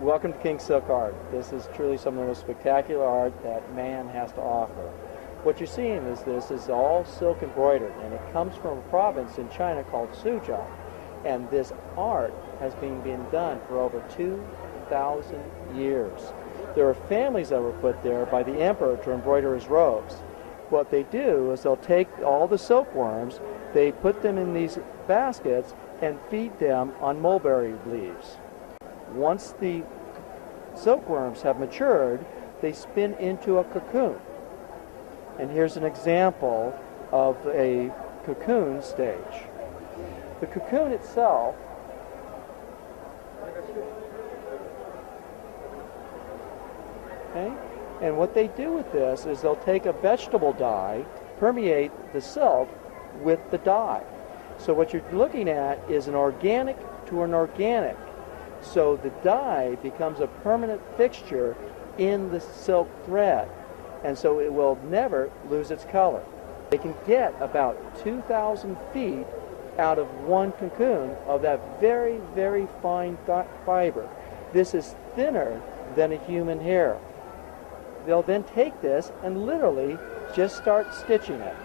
Welcome to King Silk Art. This is truly some of the most spectacular art that man has to offer. What you're seeing is this is all silk embroidered, and it comes from a province in China called Suzhou. And this art has been done for over 2,000 years. There are families that were put there by the emperor to embroider his robes. What they do is they'll take all the silkworms, they put them in these baskets and feed them on mulberry leaves. Once the silkworms have matured, they spin into a cocoon. And here's an example of a cocoon stage. The cocoon itself and what they do with this is they'll take a vegetable dye, permeate the silk with the dye. So what you're looking at is an organic to an organic. So the dye becomes a permanent fixture in the silk thread, and so it will never lose its color. They can get about 2,000 feet out of one cocoon of that very, very fine fiber. This is thinner than a human hair. They'll then take this and literally just start stitching it.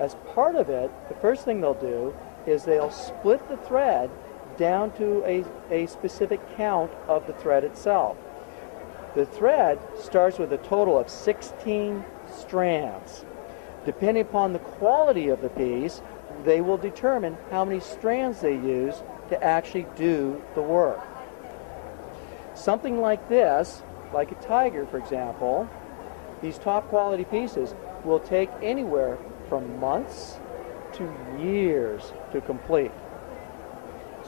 As part of it, the first thing they'll do is they'll split the thread down to a specific count of the thread itself. The thread starts with a total of 16 strands. Depending upon the quality of the piece, they will determine how many strands they use to actually do the work. Something like this, like a tiger for example, these top quality pieces will take anywhere from months to years to complete.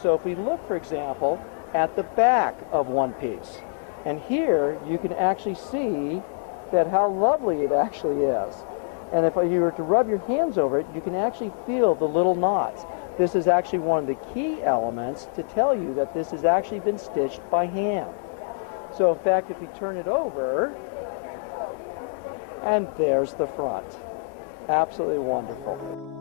So if we look, for example, at the back of one piece, and here you can actually see that how lovely it actually is. And if you were to rub your hands over it, you can actually feel the little knots. This is actually one of the key elements to tell you that this has actually been stitched by hand. So in fact, if you turn it over, and there's the front. Absolutely wonderful.